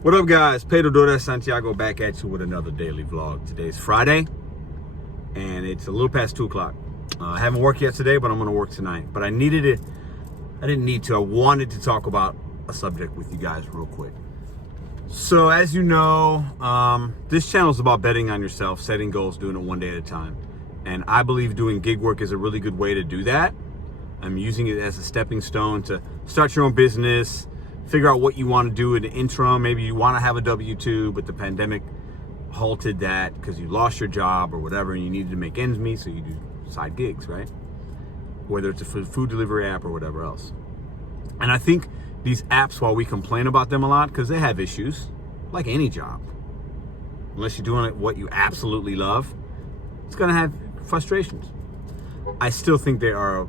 What up, guys? Pedro Dora Santiago back at you with another daily vlog. Today's Friday, and it's a little past 2 o'clock. I haven't worked yet today, but I'm going to work tonight. But I needed it. I didn't need to. I wanted to talk about a subject with you guys real quick. So, as you know, this channel is about betting on yourself, setting goals, doing it one day at a time. And I believe doing gig work is a really good way to do that. I'm using it as a stepping stone to start your own business, figure out what you want to do in the interim. Maybe you want to have a W-2, but the pandemic halted that because you lost your job or whatever, and you needed to make ends meet, so you do side gigs, right? Whether it's a food delivery app or whatever else. And I think these apps, while we complain about them a lot, because they have issues, like any job, unless you're doing what you absolutely love, it's going to have frustrations. I still think they are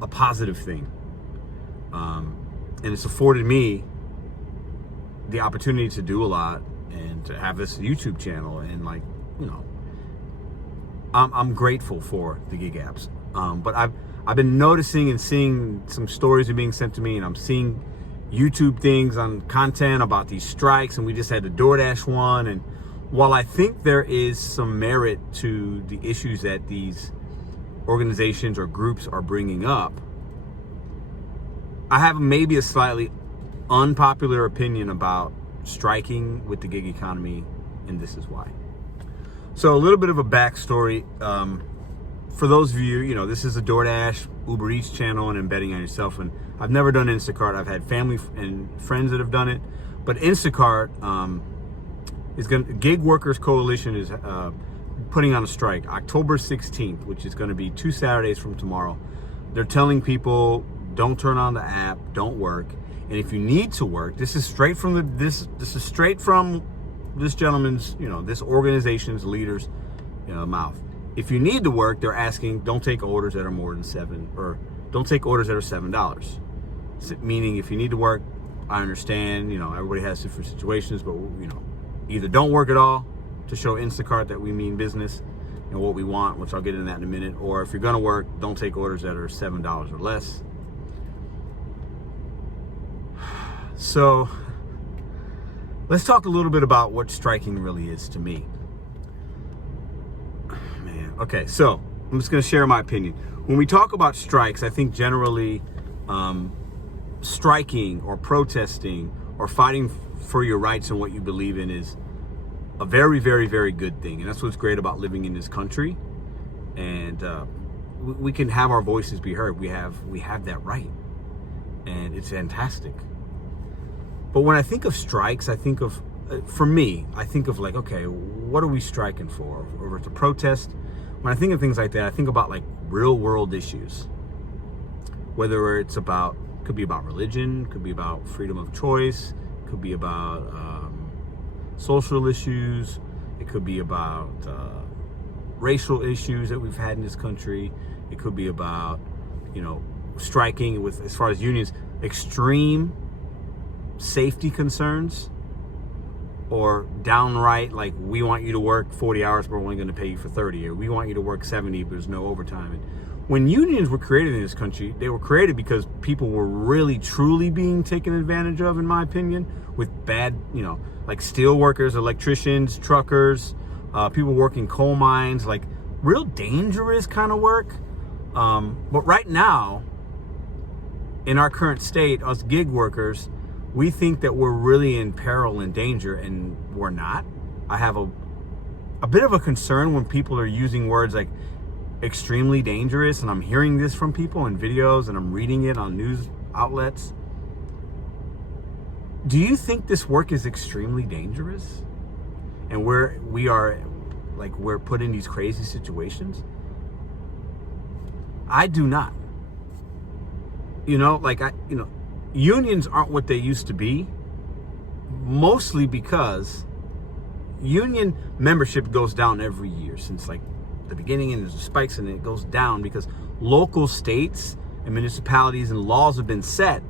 a positive thing. And it's afforded me the opportunity to do a lot and to have this YouTube channel. And I'm grateful for the gig apps. But I've been noticing and seeing some stories are being sent to me, and I'm seeing YouTube things on content about these strikes, and we just had the DoorDash one. And while I think there is some merit to the issues that these organizations or groups are bringing up, I have maybe a slightly unpopular opinion about striking with the gig economy, and this is why. So a little bit of a backstory. For those of you, this is a DoorDash, Uber Eats channel, and betting on yourself. And I've never done Instacart. I've had family and friends that have done it. But Instacart Gig Workers Coalition is putting on a strike October 16th, which is going to be 2 Saturdays from tomorrow. They're telling people, don't turn on the app, don't work. And if you need to work, this is straight from this is straight from this gentleman's, this organization's leaders, mouth. If you need to work, they're asking, don't take orders that are more than don't take orders that are $7. Meaning, if you need to work, I understand, everybody has different situations, but either don't work at all to show Instacart that we mean business and what we want, which I'll get into that in a minute. Or if you're gonna work, don't take orders that are $7 or less. So let's talk a little bit about what striking really is to me. Man, okay, so I'm just gonna share my opinion. When we talk about strikes, I think generally striking or protesting or fighting for your rights and what you believe in is a very, very, very good thing. And that's what's great about living in this country. And we can have our voices be heard. We have that right. And it's fantastic. But when I think of strikes, I think of, for me, I think of okay, what are we striking for? Or to protest. When I think of things like that, I think about real world issues. Whether it's could be about religion, could be about freedom of choice, could be about social issues, it could be about racial issues that we've had in this country, it could be about, striking with, as far as unions, extreme safety concerns, or downright we want you to work 40 hours but we're only going to pay you for 30, or we want you to work 70 but there's no overtime. And when unions were created in this country, they were created because people were really truly being taken advantage of, in my opinion, with bad, like steel workers, electricians, truckers, people working coal mines, real dangerous kind of work. But right now, in our current state, us gig workers, we think that we're really in peril and danger, and we're not. I have a bit of a concern when people are using words like extremely dangerous, and I'm hearing this from people in videos, and I'm reading it on news outlets. Do you think this work is extremely dangerous? And we're put in these crazy situations? I do not. Unions aren't what they used to be, mostly because union membership goes down every year since the beginning, and there's spikes, and it goes down because local states and municipalities and laws have been set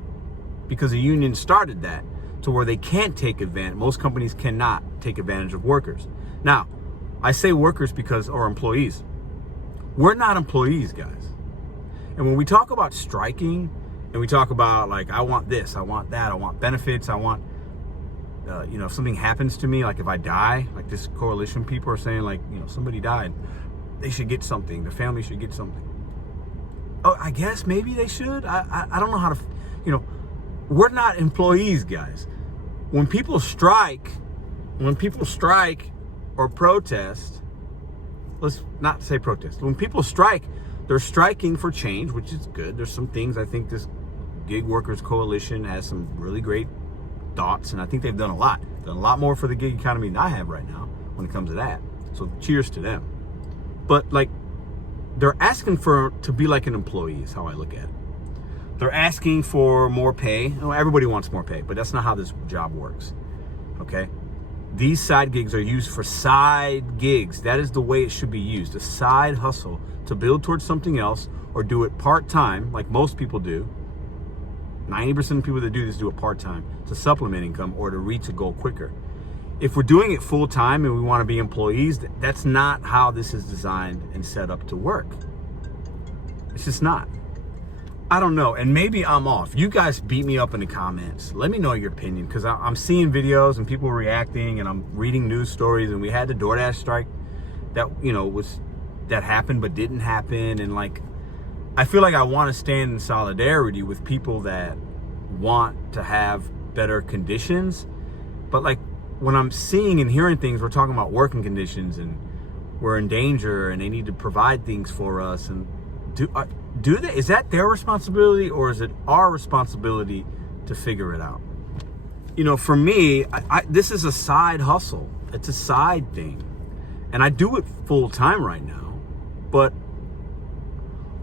because the union started that to where they can't take advantage. Most companies cannot take advantage of workers. Now, I say workers or employees. We're not employees, guys. And when we talk about striking and we talk about I want this, I want that, I want benefits, if something happens to me, like if I die, like this coalition people are saying, like, somebody died, they should get something. The family should get something. Oh, I guess maybe they should. I don't know how to, we're not employees, guys. When people strike or protest, let's not say protest. When people strike, they're striking for change, which is good. There's some things I think this gig workers coalition has some really great thoughts, and I think they've done a lot more for the gig economy than I have right now when it comes to that. So cheers to them. But like, they're asking to be like an employee is how I look at it. They're asking for more pay. Everybody wants more pay, but that's not how this job works. Okay? These side gigs are used for side gigs. That is the way it should be used. A side hustle to build towards something else, or do it part-time like most people do. 90% of people that do this do it part-time to supplement income or to reach a goal quicker. If we're doing it full-time and we want to be employees, that's not how this is designed and set up to work. It's just not. I don't know, and maybe I'm off. You guys beat me up in the comments. Let me know your opinion, because I'm seeing videos and people reacting, and I'm reading news stories, and we had the DoorDash strike that, that happened but didn't happen, and like, I feel like I want to stand in solidarity with people that want to have better conditions, but like, when I'm seeing and hearing things, we're talking about working conditions and we're in danger and they need to provide things for us. And do they? Is that their responsibility, or is it our responsibility to figure it out? For me, this is a side hustle. It's a side thing. And I do it full time right now. But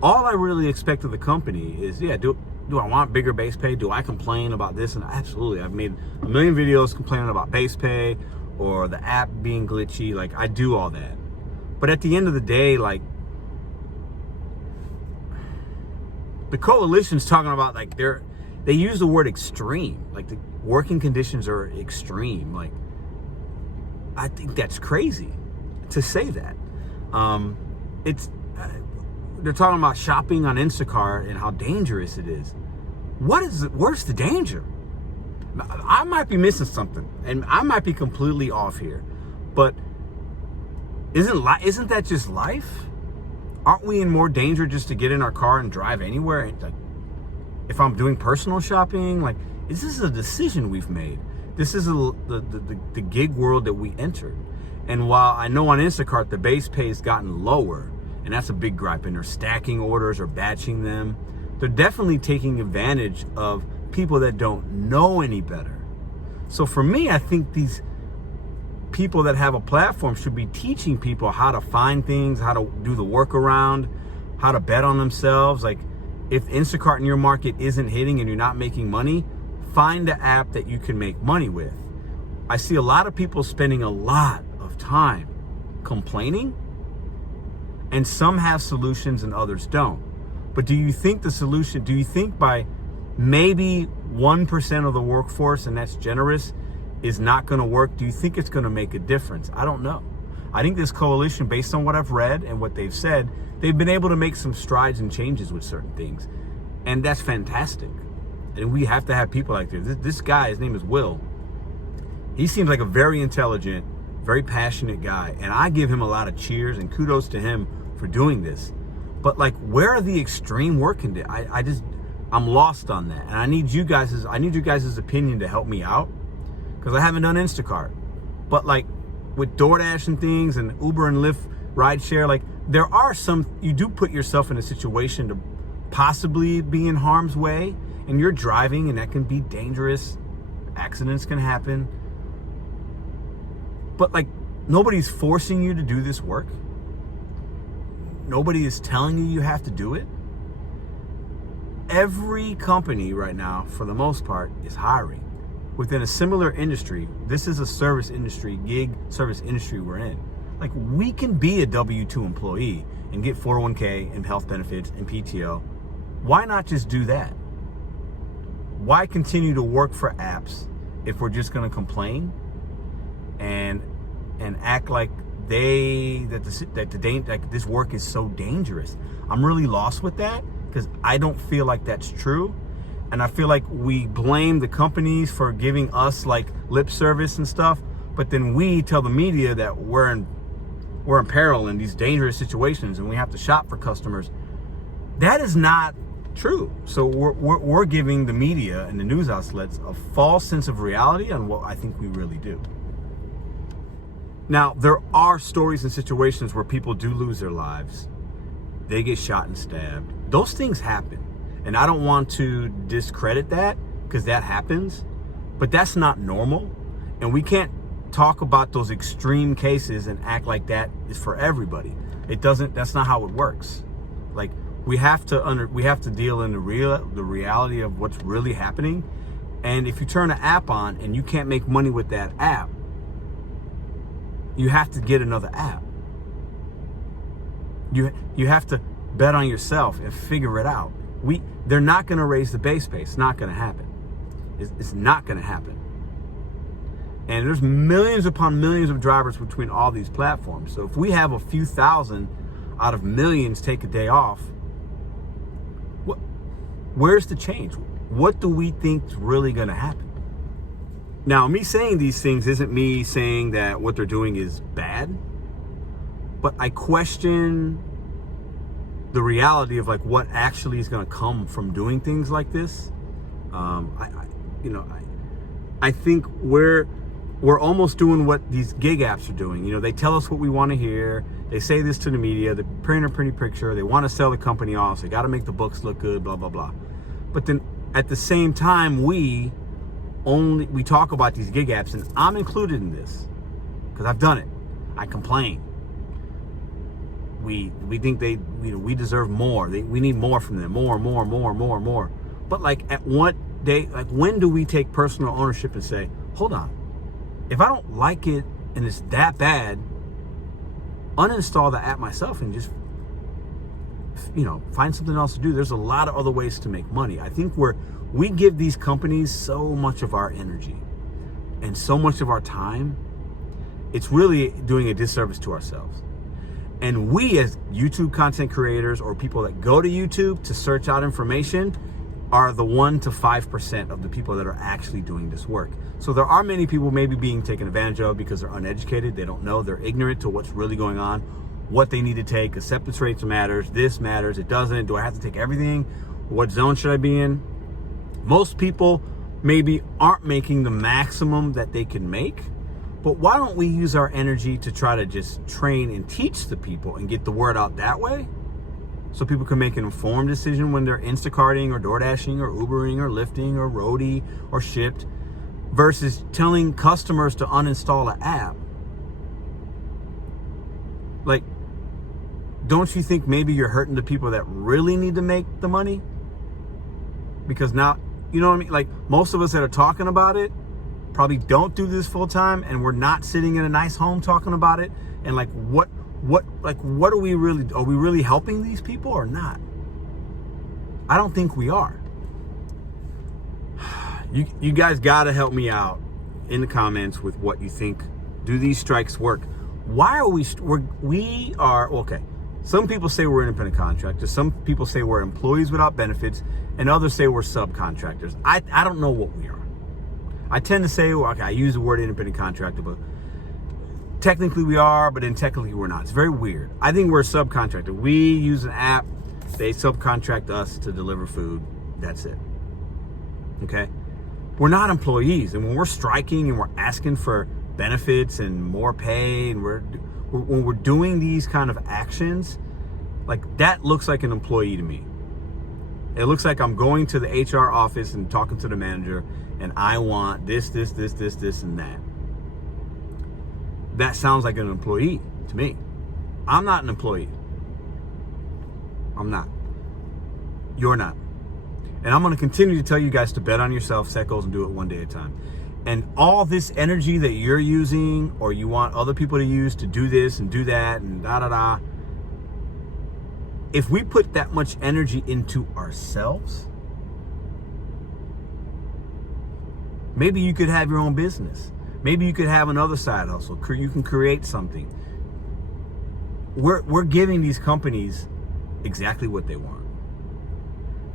all I really expect of the company is, do I want bigger base pay? Do I complain about this? And absolutely, I've made a million videos complaining about base pay or the app being glitchy. Like, I do all that. But at the end of the day, like, the coalition's talking about, like, they use the word extreme. Like, the working conditions are extreme. Like, I think that's crazy to say that. They're talking about shopping on Instacart and how dangerous it is. Where's the danger? I might be missing something, and I might be completely off here. But isn't that just life? Aren't we in more danger just to get in our car and drive anywhere? And like, if I'm doing personal shopping, like, this is a decision we've made. This is the gig world that we entered. And while I know on Instacart the base pay has gotten lower, and that's a big gripe, and they're stacking orders or batching them, they're definitely taking advantage of people that don't know any better. So for me, I think these people that have a platform should be teaching people how to find things, how to do the workaround, how to bet on themselves. Like, if Instacart in your market isn't hitting and you're not making money, find an app that you can make money with. I see a lot of people spending a lot of time complaining, and some have solutions and others don't. But do you think by maybe 1% of the workforce, and that's generous, is not going to work? Do you think it's going to make a difference? I don't know. I think this coalition, based on what I've read and what they've said, they've been able to make some strides and changes with certain things. And that's fantastic. And we have to have people like this. This guy, his name is Will. He seems like a very intelligent, very passionate guy. And I give him a lot of cheers and kudos to him for doing this. But like, where are the extreme work conditions? I'm lost on that. And I need you guys' opinion to help me out, because I haven't done Instacart. But like, with DoorDash and things and Uber and Lyft rideshare, like, there are you do put yourself in a situation to possibly be in harm's way, and you're driving, and that can be dangerous. Accidents can happen. But like, nobody's forcing you to do this work. Nobody is telling you have to do it. Every company right now, for the most part, is hiring within a similar industry. This is a service industry, gig service industry we're in. Like, we can be a W-2 employee and get 401k and health benefits and PTO. Why not just do that? Why continue to work for apps if we're just going to complain and act like this work is so dangerous? I'm really lost with that, because I don't feel like that's true. And I feel like we blame the companies for giving us like lip service and stuff, but then we tell the media that we're in peril in these dangerous situations and we have to shop for customers. That is not true. So we're giving the media and the news outlets a false sense of reality on what I think we really do. Now, there are stories and situations where people do lose their lives. They get shot and stabbed. Those things happen. And I don't want to discredit that, because that happens, but that's not normal. And we can't talk about those extreme cases and act like that is for everybody. That's not how it works. Like, we have to deal in the reality of what's really happening. And if you turn an app on and you can't make money with that app, you have to get another app. You have to bet on yourself and figure it out. They're not going to raise the base pay. It's not going to happen. It's not going to happen. And there's millions upon millions of drivers between all these platforms. So if we have a few thousand out of millions take a day off, where's the change? What do we think is really going to happen? Now, me saying these things isn't me saying that what they're doing is bad, but I question the reality of like what actually is going to come from doing things like this. I think we're almost doing what these gig apps are doing. They tell us what we want to hear. They say this to the media. They paint a pretty picture. They want to sell the company off. So they got to make the books look good, blah, blah, blah. But then at the same time, we talk about these gig apps, and I'm included in this because I've done it. I complain. We think we deserve more. We need more from them. More. But like at what day, like when do we take personal ownership and say, hold on, if I don't like it and it's that bad, uninstall the app myself and just, find something else to do. There's a lot of other ways to make money. I think we give these companies so much of our energy and so much of our time. It's really doing a disservice to ourselves. And we as YouTube content creators or people that go to YouTube to search out information are the 1% to 5% of the people that are actually doing this work. So there are many people maybe being taken advantage of because they're uneducated. They don't know. They're ignorant to what's really going on, what they need to take. Acceptance rates matters. This matters. It doesn't. Do I have to take everything? What zone should I be in? Most people maybe aren't making the maximum that they can make. But why don't we use our energy to try to just train and teach the people and get the word out that way? So people can make an informed decision when they're Instacarting or DoorDashing or Ubering or Lyfting or Roadie or Shipt versus telling customers to uninstall an app. Like, don't you think maybe you're hurting the people that really need to make the money? Because now, you know what I mean? Like, most of us that are talking about it probably don't do this full time, and we're not sitting in a nice home talking about it. And like, what are we really helping these people or not? I don't think we are. You guys got to help me out in the comments with what you think. Do these strikes work? Why are we are okay? Some people say we're independent contractors. Some people say we're employees without benefits, and others say we're subcontractors. I don't know what we are. I tend to say, okay, I use the word independent contractor, but technically we are, but then technically we're not. It's very weird. I think we're a subcontractor. We use an app. They subcontract us to deliver food. That's it. Okay? We're not employees. And when we're striking and we're asking for benefits and more pay, and when we're doing these kind of actions, like that looks like an employee to me. It looks like I'm going to the HR office and talking to the manager, and I want this, and that. That sounds like an employee to me. I'm not an employee. I'm not. You're not. And I'm going to continue to tell you guys to bet on yourself, set goals, and do it one day at a time. And all this energy that you're using, or you want other people to use to do this and do that and da-da-da, if we put that much energy into ourselves, maybe you could have your own business. Maybe you could have another side hustle. You can create something. We're giving these companies exactly what they want.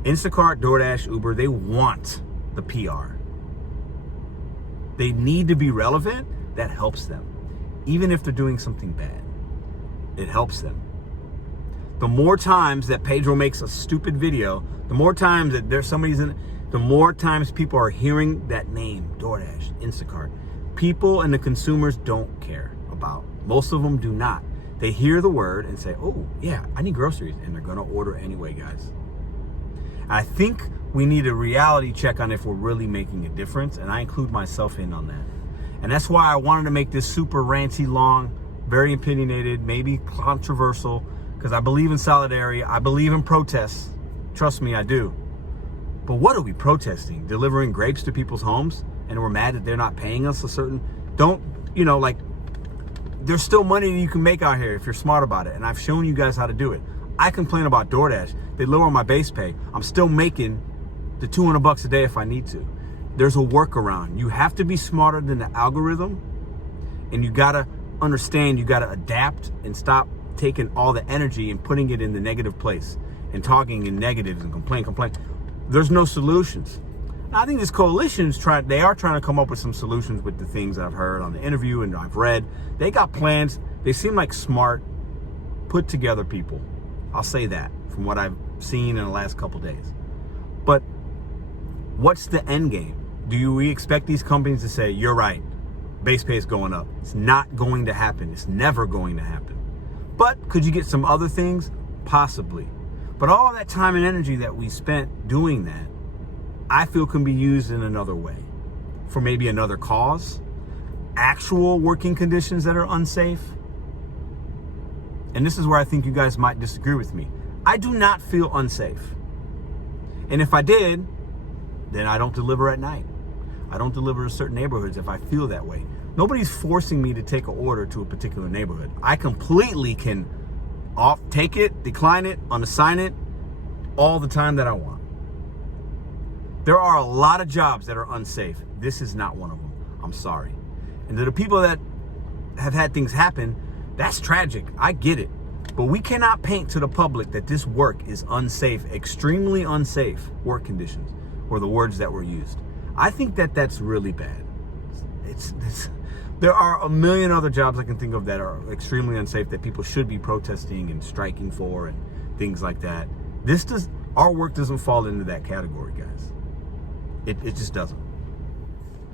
Instacart, DoorDash, Uber, they want the PR. They need to be relevant. That helps them. Even if they're doing something bad, it helps them. The more times that Pedro makes a stupid video, the more times that there's somebody's in, the more times people are hearing that name, DoorDash, Instacart. People and the consumers don't care about. Most of them do not. They hear the word and say, oh yeah, I need groceries. And they're gonna order anyway, guys. I think we need a reality check on if we're really making a difference. And I include myself in on that. And that's why I wanted to make this super ranty, long, very opinionated, maybe controversial, because I believe in solidarity. I believe in protests. Trust me, I do. But what are we protesting? Delivering grapes to people's homes? And we're mad that they're not paying us a certain, there's still money you can make out here if you're smart about it. And I've shown you guys how to do it. I complain about DoorDash. They lower my base pay. I'm still making the $200 a day if I need to. There's a workaround. You have to be smarter than the algorithm, and you gotta understand, you gotta adapt and stop taking all the energy and putting it in the negative place and talking in negatives and complain. There's no solutions. I think this coalition's trying to come up with some solutions with the things I've heard on the interview and I've read. They got plans. They seem like smart, put together people. I'll say that from what I've seen in the last couple days. But what's the end game? Do we expect these companies to say, you're right, base pay is going up? It's not going to happen. It's never going to happen. But could you get some other things? Possibly. But all that time and energy that we spent doing that, I feel can be used in another way, for maybe another cause, actual working conditions that are unsafe. And this is where I think you guys might disagree with me. I do not feel unsafe. And if I did, then I don't deliver at night. I don't deliver to certain neighborhoods if I feel that way. Nobody's forcing me to take an order to a particular neighborhood. I completely can take it, decline it, unassign it all the time that I want. There are a lot of jobs that are unsafe. This is not one of them. I'm sorry. And to the people that have had things happen, that's tragic. I get it. But we cannot paint to the public that this work is unsafe, extremely unsafe work conditions were the words that were used. I think that that's really bad. There are a million other jobs I can think of that are extremely unsafe that people should be protesting and striking for and things like that. Our work doesn't fall into that category, guys. It just doesn't.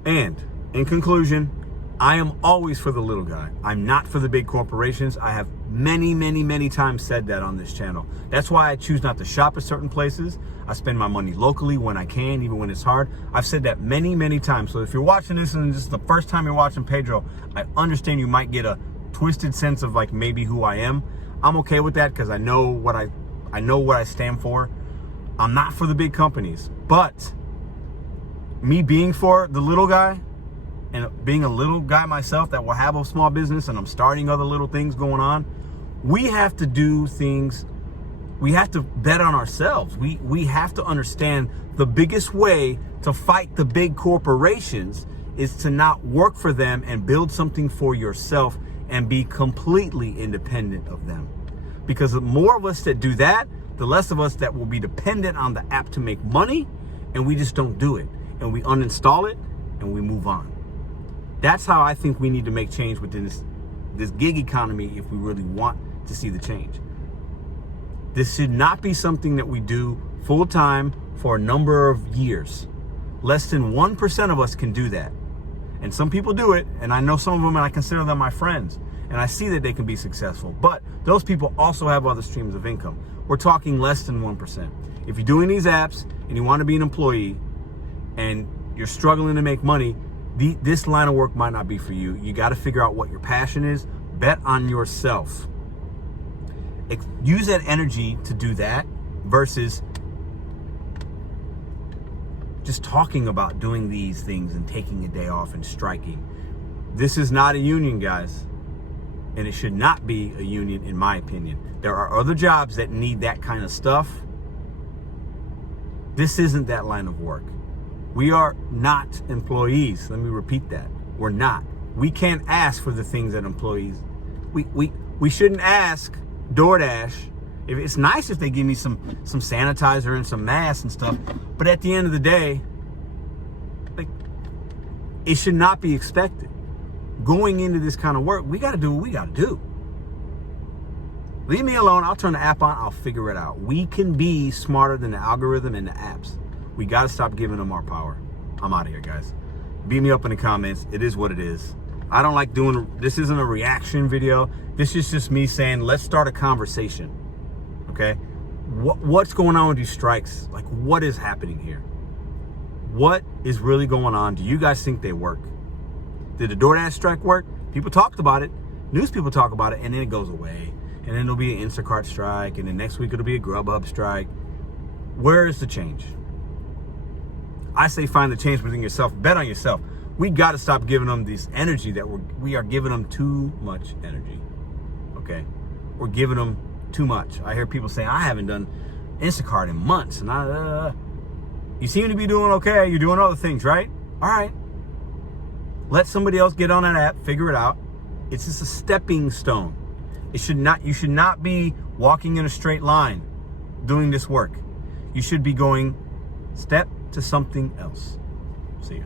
And in conclusion, I am always for the little guy. I'm not for the big corporations. I have many times said that on this channel. That's why I choose not to shop at certain places. I spend my money locally when I can, even when it's hard. I've said that many times. So if you're watching this and this is the first time you're watching Pedro, I understand you might get a twisted sense of like maybe who I am. I'm okay with that because I know what I stand for. I'm not for the big companies, but me being for the little guy, and being a little guy myself that will have a small business and I'm starting other little things going on, we have to do things, we have to bet on ourselves. We have to understand the biggest way to fight the big corporations is to not work for them and build something for yourself and be completely independent of them. Because the more of us that do that, the less of us that will be dependent on the app to make money, and we just don't do it. And we uninstall it and we move on. That's how I think we need to make change within this gig economy if we really want to see the change. This should not be something that we do full time for a number of years. Less than 1% of us can do that. And some people do it, and I know some of them, and I consider them my friends. And I see that they can be successful. But those people also have other streams of income. We're talking less than 1%. If you're doing these apps and you want to be an employee and you're struggling to make money, this line of work might not be for you. You got to figure out what your passion is. Bet on yourself. Use that energy to do that versus just talking about doing these things and taking a day off and striking. This is not a union, guys. And it should not be a union, in my opinion. There are other jobs that need that kind of stuff. This isn't that line of work. We are not employees. Let me repeat that. We're not. We can't ask for the things that employees. We shouldn't ask DoorDash, It's nice if they give me some sanitizer and some masks and stuff, but at the end of the day, like, it should not be expected. Going into this kind of work, we got to do what we got to do. Leave me alone. I'll turn the app on. I'll figure it out. We can be smarter than the algorithm and the apps. We got to stop giving them our power. I'm out of here, guys. Beat me up in the comments. It is what it is. I don't like doing, this isn't a reaction video. This is just me saying, let's start a conversation. Okay? What's going on with these strikes? Like, what is happening here? What is really going on? Do you guys think they work? Did the DoorDash strike work? People talked about it. News people talk about it, and then it goes away. And then there'll be an Instacart strike, and then next week it'll be a Grubhub strike. Where is the change? I say find the change within yourself. Bet on yourself. We got to stop giving them this energy that we are giving them too much energy. Okay? We're giving them too much. I hear people saying, I haven't done Instacart in months. And you seem to be doing okay. You're doing other things, right? All right. Let somebody else get on that app, figure it out. It's just a stepping stone. You should not be walking in a straight line doing this work. You should be going step to something else. See ya.